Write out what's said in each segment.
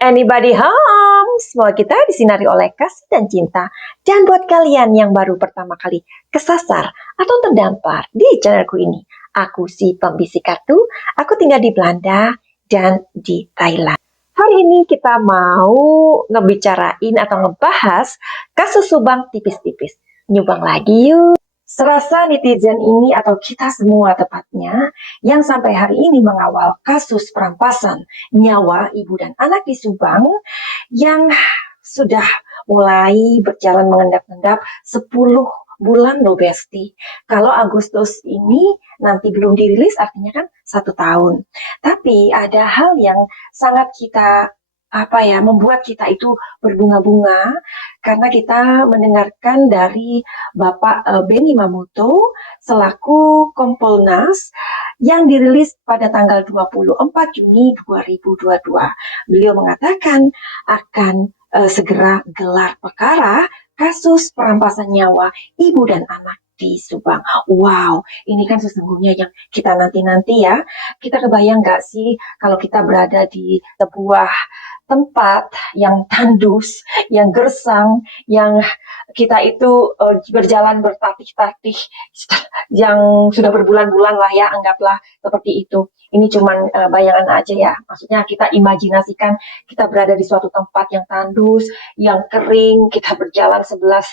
Anybody home? Semua kita disinari oleh kasih dan cinta. Dan buat kalian yang baru pertama kali kesasar atau terdampar di channelku ini, aku si pembisik kartu, aku tinggal di Belanda dan di Thailand. Hari ini kita mau ngebicarain atau ngebahas kasus Subang tipis-tipis. Nyumbang lagi yuk. Serasa netizen ini atau kita semua tepatnya yang sampai hari ini mengawal kasus perampasan nyawa ibu dan anak di Subang yang sudah mulai berjalan mengendap-endap 10 bulan loh Besti. Kalau Agustus ini nanti belum dirilis artinya kan 1 tahun. Tapi ada hal yang sangat kita membuat kita itu berbunga-bunga karena kita mendengarkan dari Bapak Benny Mamoto selaku Kompolnas yang dirilis pada tanggal 24 Juni 2022. Beliau mengatakan akan segera gelar perkara kasus perampasan nyawa ibu dan anak di Subang. Wow, ini kan sesungguhnya yang kita nanti-nanti ya. Kita kebayang nggak sih kalau kita berada di sebuah tempat yang tandus, yang gersang, yang kita itu berjalan bertatih-tatih, yang sudah berbulan-bulan lah ya, anggaplah seperti itu. Ini cuman bayangan aja ya. Maksudnya kita imajinasikan kita berada di suatu tempat yang tandus, yang kering, kita berjalan 11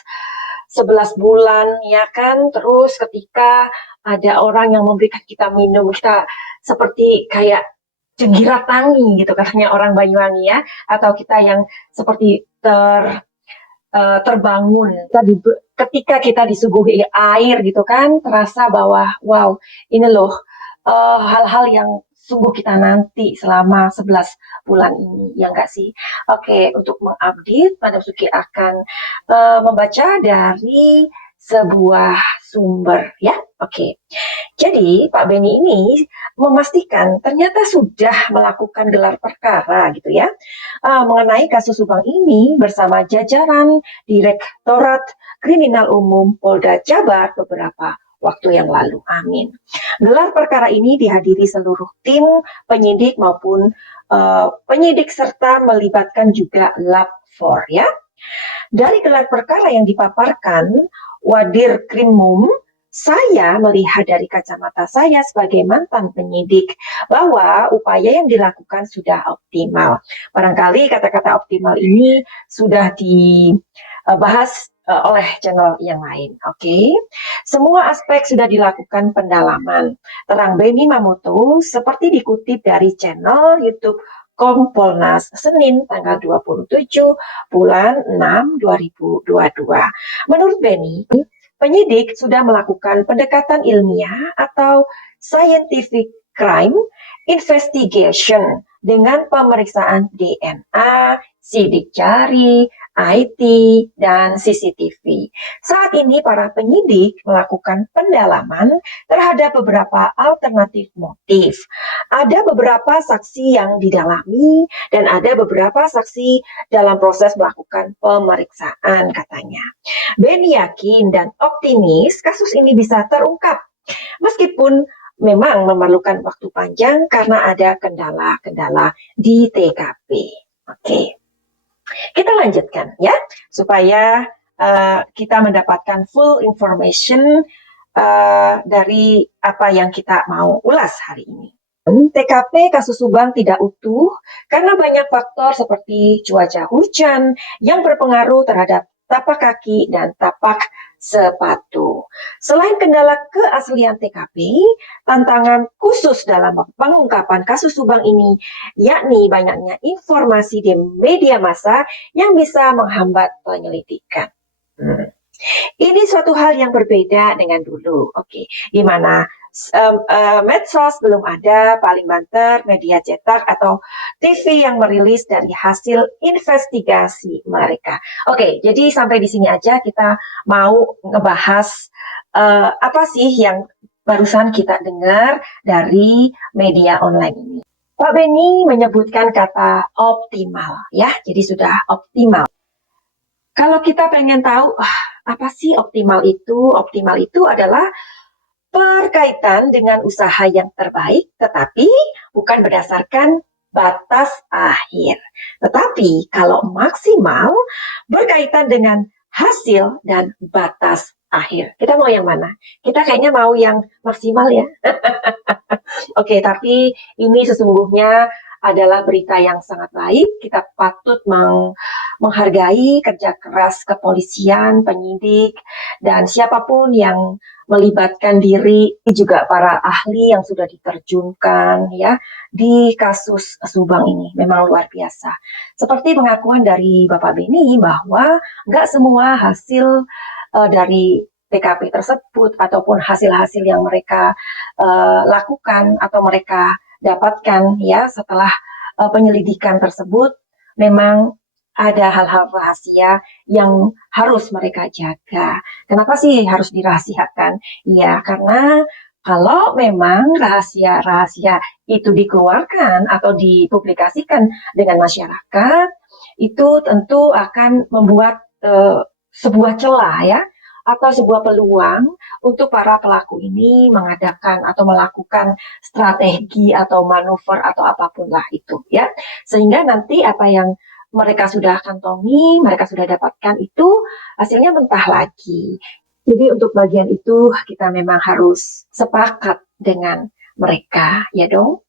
bulan ya kan. Terus ketika ada orang yang memberikan kita minum, kita seperti kayak jenggirat-tangi gitu katanya orang Banyuwangi ya, atau kita yang seperti terbangun ketika kita disuguhi air gitu kan, terasa bahwa wow, ini loh hal-hal yang sungguh kita nanti selama 11 bulan ini, ya enggak sih? Oke, untuk mengupdate, Madam Suki akan membaca dari sebuah sumber ya. Oke. Jadi Pak Beni ini memastikan ternyata sudah melakukan gelar perkara gitu ya mengenai kasus Subang ini bersama jajaran Direktorat Kriminal Umum Polda Jabar beberapa waktu yang lalu. Amin. Gelar perkara ini dihadiri seluruh tim penyidik maupun penyidik serta melibatkan juga Lab 4 ya. Dari gelar perkara yang dipaparkan Wadir Krimum, saya melihat dari kacamata saya sebagai mantan penyidik bahwa upaya yang dilakukan sudah optimal. Barangkali kata-kata optimal ini sudah dibahas oleh channel yang lain. Oke. Semua aspek sudah dilakukan pendalaman. Terang Benny Mamoto seperti dikutip dari channel YouTube Kompolnas Senin tanggal 27 bulan 6 2022. Menurut Benny, penyidik sudah melakukan pendekatan ilmiah atau scientific crime investigation dengan pemeriksaan DNA, sidik jari, IT, dan CCTV. Saat ini para penyidik melakukan pendalaman terhadap beberapa alternatif motif. Ada beberapa saksi yang didalami dan ada beberapa saksi dalam proses melakukan pemeriksaan katanya. Benny yakin dan optimis kasus ini bisa terungkap meskipun memang memerlukan waktu panjang karena ada kendala-kendala di TKP. Oke. Kita lanjutkan ya, supaya kita mendapatkan full information dari apa yang kita mau ulas hari ini. TKP kasus Subang tidak utuh karena banyak faktor seperti cuaca hujan yang berpengaruh terhadap tapak kaki dan tapak sepatu. Selain kendala keaslian TKP, tantangan khusus dalam pengungkapan kasus Subang ini yakni banyaknya informasi di media massa yang bisa menghambat penyelidikan. Ini suatu hal yang berbeda dengan dulu, oke, di mana medsos belum ada, paling banter media cetak atau TV yang merilis dari hasil investigasi mereka. Oke, jadi sampai di sini aja kita mau ngebahas apa sih yang barusan kita dengar dari media online ini. Pak Benny menyebutkan kata optimal, ya, jadi sudah optimal. Kalau kita pengen tahu apa sih optimal itu? Optimal itu adalah berkaitan dengan usaha yang terbaik, tetapi bukan berdasarkan batas akhir. Tetapi kalau maksimal berkaitan dengan hasil dan batas akhir. Kita mau yang mana? Kita kayaknya mau yang maksimal ya. Oke, tapi ini sesungguhnya adalah berita yang sangat baik. Kita patut menghargai kerja keras kepolisian, penyidik, dan siapapun yang melibatkan diri, juga para ahli yang sudah diterjunkan ya di kasus Subang ini. Memang luar biasa. Seperti pengakuan dari Bapak Beni bahwa nggak semua hasil dari TKP tersebut ataupun hasil-hasil yang mereka lakukan atau mereka dapatkan ya setelah penyelidikan tersebut memang ada hal-hal rahasia yang harus mereka jaga. Kenapa sih harus dirahasiakan? Ya, karena kalau memang rahasia-rahasia itu dikeluarkan atau dipublikasikan dengan masyarakat, itu tentu akan membuat sebuah celah ya atau sebuah peluang untuk para pelaku ini mengadakan atau melakukan strategi atau manuver atau apapun lah itu ya. Sehingga nanti apa yang mereka sudah kantongi, mereka sudah dapatkan itu hasilnya mentah lagi. Jadi untuk bagian itu kita memang harus sepakat dengan mereka ya dong.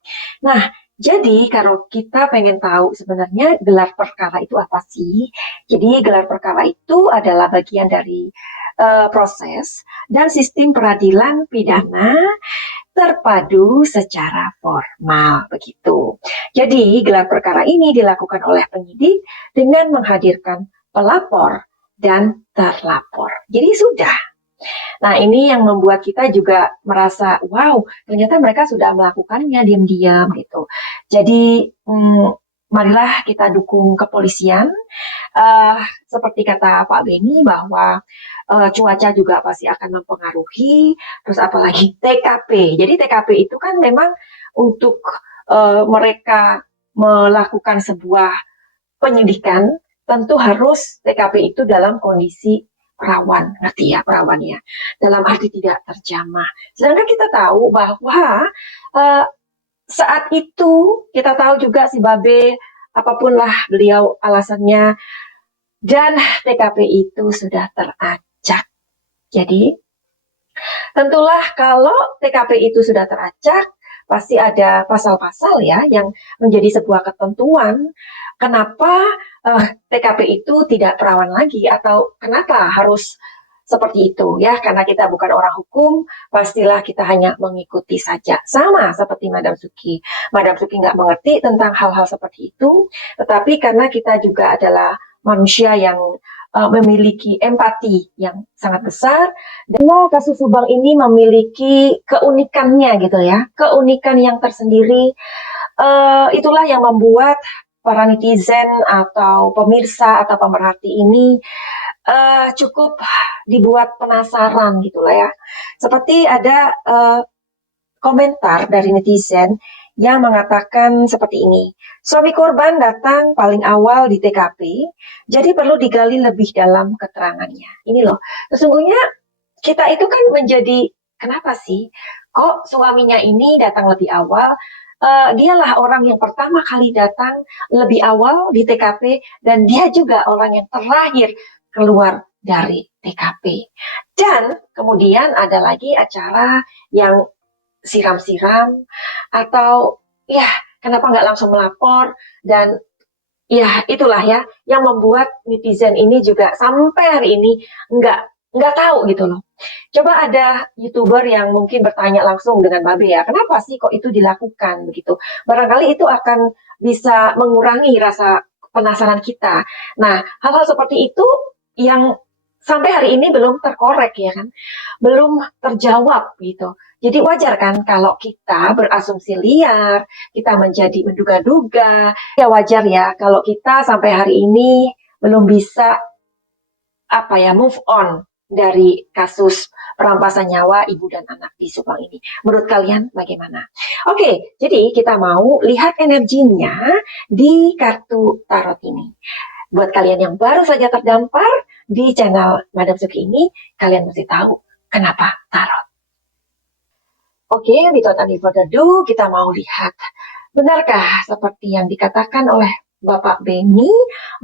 Nah, jadi kalau kita pengen tahu sebenarnya gelar perkara itu apa sih? Jadi gelar perkara itu adalah bagian dari proses dan sistem peradilan pidana terpadu secara formal begitu. Jadi gelar perkara ini dilakukan oleh penyidik dengan menghadirkan pelapor dan terlapor. Jadi sudah. Nah, ini yang membuat kita juga merasa, wow, ternyata mereka sudah melakukannya diam-diam gitu. Jadi, marilah kita dukung kepolisian. Seperti kata Pak Beni bahwa cuaca juga pasti akan mempengaruhi, terus apalagi TKP. Jadi TKP itu kan memang untuk mereka melakukan sebuah penyidikan, tentu harus TKP itu dalam kondisi perawan, ngerti ya perawan ya, dalam arti tidak terjamah. Sedangkan kita tahu bahwa uh, saat itu kita tahu juga si Babe, apapunlah beliau alasannya, dan TKP itu sudah teracak. Jadi tentulah kalau TKP itu sudah teracak, pasti ada pasal-pasal ya yang menjadi sebuah ketentuan kenapa TKP itu tidak perawan lagi atau kenapa harus seperti itu ya, karena kita bukan orang hukum, pastilah kita hanya mengikuti saja. Sama seperti Madam Suki. Madam Suki nggak mengerti tentang hal-hal seperti itu, tetapi karena kita juga adalah manusia yang memiliki empati yang sangat besar. Dan kasus Subang ini memiliki keunikannya gitu ya, keunikan yang tersendiri. Itulah yang membuat para netizen atau pemirsa atau pemerhati ini cukup dibuat penasaran gitu lah ya. Seperti ada komentar dari netizen yang mengatakan seperti ini. Suami korban datang paling awal di TKP, jadi perlu digali lebih dalam keterangannya. Ini loh, sesungguhnya kita itu kan menjadi, kenapa sih kok suaminya ini datang lebih awal? Dialah orang yang pertama kali datang lebih awal di TKP dan dia juga orang yang terakhir keluar dari TKP. Dan kemudian ada lagi acara yang siram-siram atau ya kenapa nggak langsung melapor, dan ya itulah ya yang membuat netizen ini juga sampai hari ini nggak tahu gitu loh. Coba ada YouTuber yang mungkin bertanya langsung dengan Babe ya, kenapa sih kok itu dilakukan begitu? Barangkali itu akan bisa mengurangi rasa penasaran kita. Nah, hal-hal seperti itu yang sampai hari ini belum terkorek ya kan, belum terjawab gitu. Jadi wajar kan kalau kita berasumsi liar, kita menjadi menduga-duga, ya wajar ya kalau kita sampai hari ini belum bisa move on dari kasus perampasan nyawa ibu dan anak di Subang ini. Menurut kalian bagaimana? Oke, jadi kita mau lihat energinya di kartu tarot ini. Buat kalian yang baru saja terdampar di channel Madam Suki ini, kalian mesti tahu kenapa tarot. Oke, without any further ado, kita mau lihat Benarkah seperti yang dikatakan oleh Bapak Beni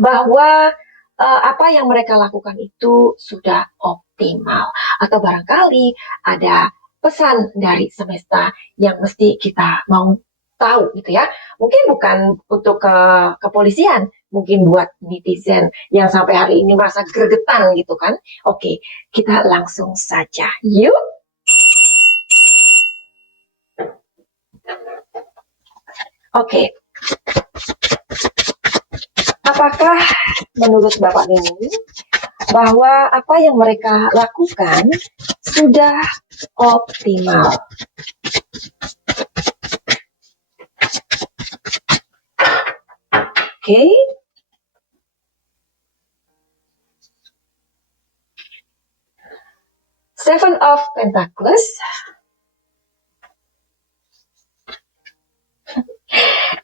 bahwa apa yang mereka lakukan itu sudah optimal? Atau barangkali ada pesan dari semesta yang mesti kita mau tahu gitu ya. Mungkin bukan untuk kepolisian, mungkin buat netizen yang sampai hari ini merasa gregetan gitu kan. Oke, kita langsung saja. Yuk. Oke, apakah menurut Bapak Beni bahwa apa yang mereka lakukan sudah optimal? Oke. Seven of Pentacles,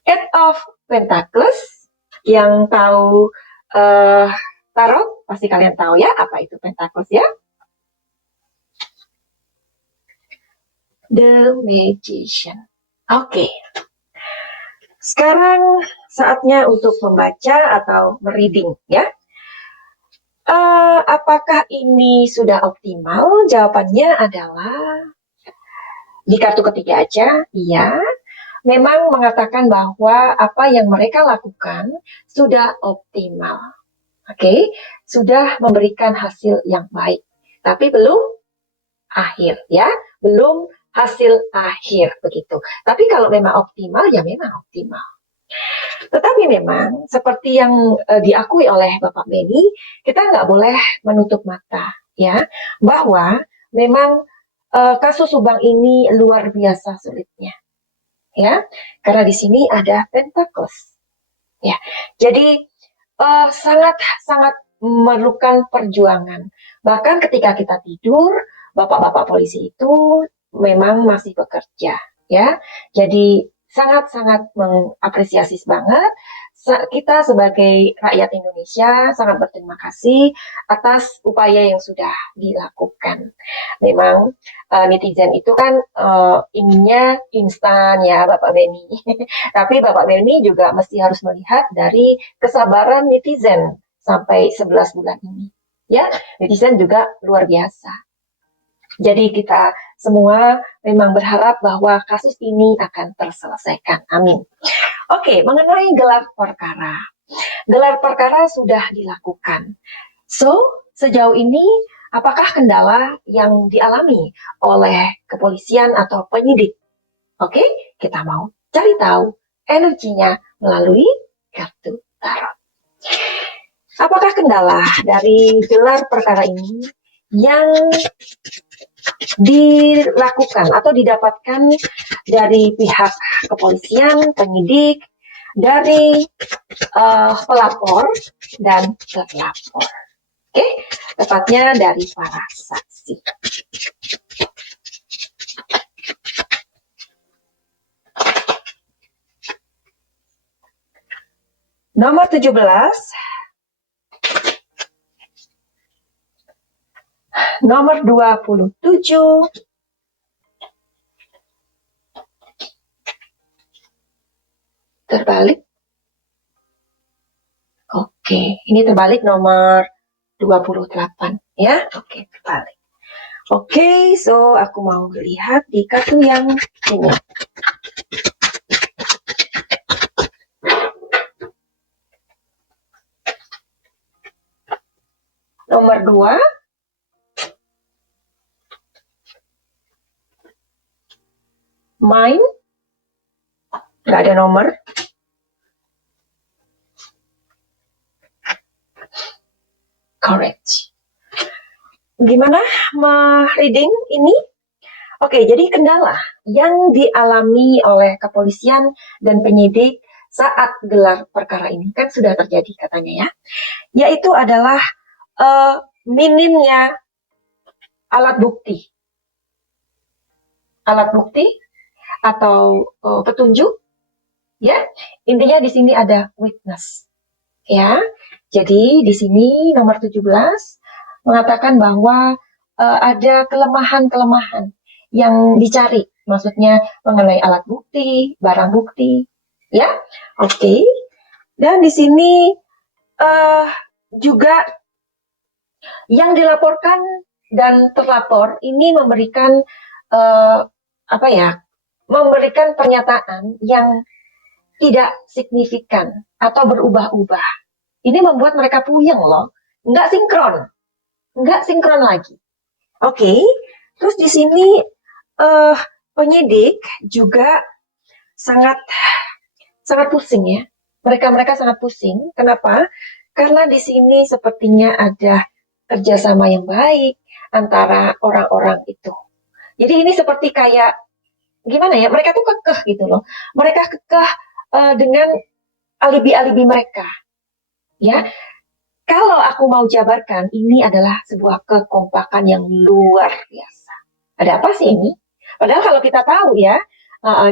Eight of Pentacles. Yang tahu tarot pasti kalian tahu ya apa itu Pentacles ya. The Magician. Oke. Sekarang saatnya untuk membaca atau mereading ya. Apakah ini sudah optimal? Jawabannya adalah di kartu ketiga aja, iya. Memang mengatakan bahwa apa yang mereka lakukan sudah optimal. Oke, sudah memberikan hasil yang baik. Tapi belum akhir ya, belum hasil akhir begitu. Tapi kalau memang optimal ya memang optimal. Tetapi memang seperti yang diakui oleh Bapak Beni, kita nggak boleh menutup mata ya bahwa memang kasus Subang ini luar biasa sulitnya ya, karena di sini ada Pentacles ya. Jadi sangat memerlukan perjuangan. Bahkan ketika kita tidur, bapak-bapak polisi itu memang masih bekerja ya. Jadi sangat-sangat mengapresiasi banget kita sebagai rakyat Indonesia sangat berterima kasih atas upaya yang sudah dilakukan. Memang netizen itu kan inginnya instan ya Bapak Beni. Tapi Bapak Beni juga mesti harus melihat dari kesabaran netizen sampai 11 bulan ini. Ya, netizen juga luar biasa. Jadi kita semua memang berharap bahwa kasus ini akan terselesaikan. Amin. Oke, mengenai gelar perkara. Gelar perkara sudah dilakukan. So, sejauh ini apakah kendala yang dialami oleh kepolisian atau penyidik? Oke, kita mau cari tahu energinya melalui kartu tarot. Apakah kendala dari gelar perkara ini yang dilakukan atau didapatkan dari pihak kepolisian, penyidik, dari pelapor dan terlapor? Oke, tepatnya dari para saksi. Nomor 17, nomor 27, terbalik. Oke, ini terbalik nomor 28 ya. Oke, terbalik. Oke, so aku mau lihat di kartu yang ini. Nomor 2, Mind, nggak ada nomor. Courage. Gimana reading ini? Oke, jadi kendala yang dialami oleh kepolisian dan penyidik saat gelar perkara ini kan sudah terjadi katanya ya, yaitu adalah minimnya alat bukti. Alat bukti atau petunjuk ya. Intinya di sini ada witness ya. Jadi di sini nomor 17 mengatakan bahwa ada kelemahan-kelemahan yang dicari, maksudnya mengenai alat bukti, barang bukti ya. Oke. Dan di sini juga yang dilaporkan dan terlapor ini memberikan memberikan pernyataan yang tidak signifikan atau berubah-ubah. Ini membuat mereka puyeng loh, nggak sinkron lagi. Oke. Terus di sini penyidik juga sangat pusing ya. Mereka sangat pusing. Kenapa? Karena di sini sepertinya ada kerjasama yang baik antara orang-orang itu. Jadi ini seperti kayak gimana ya? Mereka tuh kekeh gitu loh. Mereka kekeh dengan alibi-alibi mereka. Ya, kalau aku mau jabarkan, ini adalah sebuah kekompakan yang luar biasa. Ada apa sih ini? Padahal kalau kita tahu ya,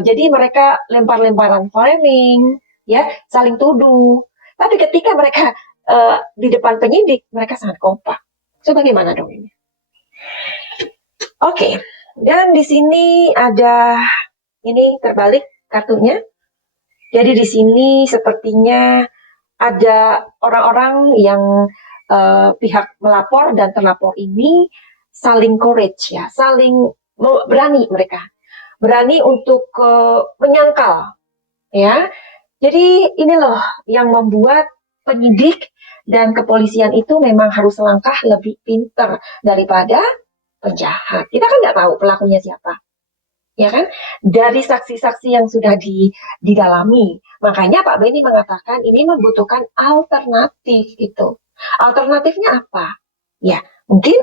jadi mereka lempar-lemparan framing, ya, saling tuduh. Tapi ketika mereka di depan penyidik, mereka sangat kompak. So bagaimana dong ini? Oke, dan di sini ada ini terbalik kartunya. Jadi di sini sepertinya ada orang-orang yang pihak melapor dan terlapor ini saling courage ya, saling berani mereka. Berani untuk menyangkal ya. Jadi ini loh yang membuat penyidik dan kepolisian itu memang harus selangkah lebih pintar daripada penjahat. Kita kan nggak tahu pelakunya siapa, ya kan? Dari saksi-saksi yang sudah didalami. Makanya Pak Beni mengatakan ini membutuhkan alternatif gitu. Alternatifnya apa? Ya, mungkin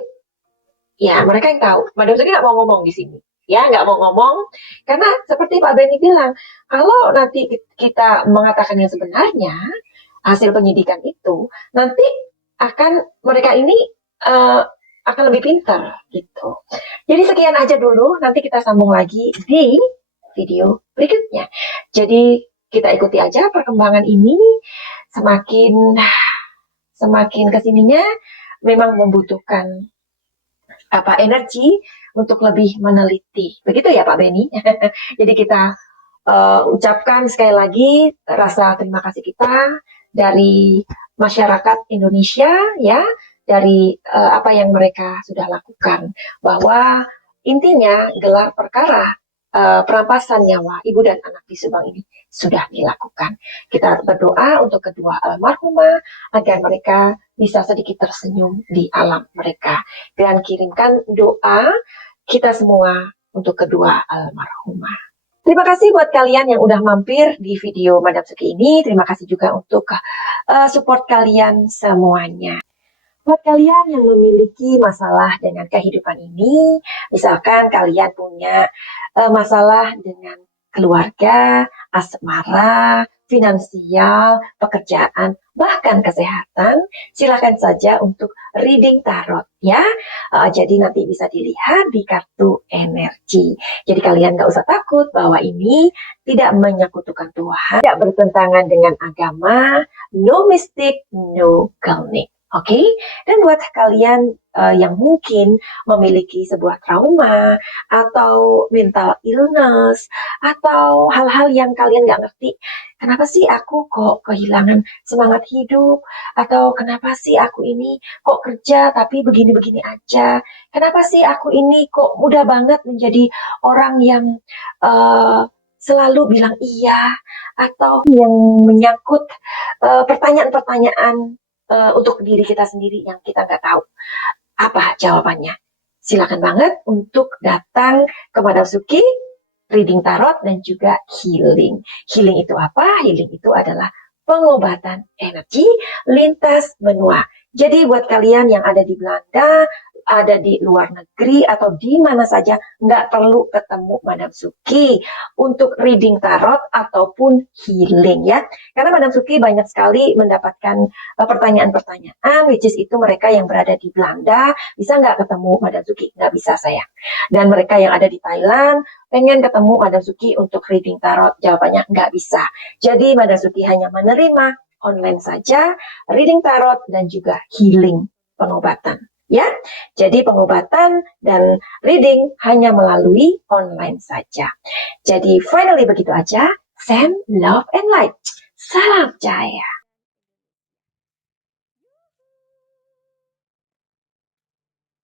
ya mereka yang tahu. Madam Suki nggak mau ngomong di sini. Ya, nggak mau ngomong. Karena seperti Pak Beni bilang, kalau nanti kita mengatakan yang sebenarnya, hasil penyidikan itu, nanti mereka ini akan lebih pintar gitu. Jadi sekian aja dulu, nanti kita sambung lagi di video berikutnya. Jadi kita ikuti aja perkembangan ini, semakin kesininya memang membutuhkan energi untuk lebih meneliti. Begitu ya Pak Beni. Jadi kita ucapkan sekali lagi rasa terima kasih kita dari masyarakat Indonesia ya, dari apa yang mereka sudah lakukan, bahwa intinya gelar perkara perampasan nyawa ibu dan anak di Subang ini sudah dilakukan. Kita berdoa untuk kedua almarhumah agar mereka bisa sedikit tersenyum di alam mereka, dan kirimkan doa kita semua untuk kedua almarhumah. Terima kasih buat kalian yang udah mampir di video Madam Suki ini. Terima kasih juga untuk support kalian semuanya. Buat kalian yang memiliki masalah dengan kehidupan ini, misalkan kalian punya masalah dengan keluarga, asmara, finansial, pekerjaan, bahkan kesehatan, silakan saja untuk reading tarot ya. Jadi nanti bisa dilihat di kartu energi. Jadi kalian nggak usah takut bahwa ini tidak menyekutukan Tuhan, tidak bertentangan dengan agama, no mystic, no galnik. Oke, dan buat kalian yang mungkin memiliki sebuah trauma atau mental illness atau hal-hal yang kalian nggak ngerti, kenapa sih aku kok kehilangan semangat hidup, atau kenapa sih aku ini kok kerja tapi begini-begini aja, kenapa sih aku ini kok mudah banget menjadi orang yang selalu bilang iya, atau yang menyangkut pertanyaan-pertanyaan untuk diri kita sendiri yang kita nggak tahu apa jawabannya. Silakan banget untuk datang ke Madam Suki, reading tarot dan juga healing. Healing itu apa? Healing itu adalah pengobatan energi lintas benua. Jadi buat kalian yang ada di Belanda, ada di luar negeri, atau di mana saja, nggak perlu ketemu Madam Suki untuk reading tarot ataupun healing ya. Karena Madam Suki banyak sekali mendapatkan pertanyaan-pertanyaan, which is itu mereka yang berada di Belanda, bisa nggak ketemu Madam Suki? Nggak bisa sayang. Dan mereka yang ada di Thailand, pengen ketemu Madam Suki untuk reading tarot, jawabannya nggak bisa. Jadi Madam Suki hanya menerima online saja, reading tarot dan juga healing, pengobatan. Ya, jadi pengobatan dan reading hanya melalui online saja. Jadi finally begitu aja. Send love and light. Salam Jaya.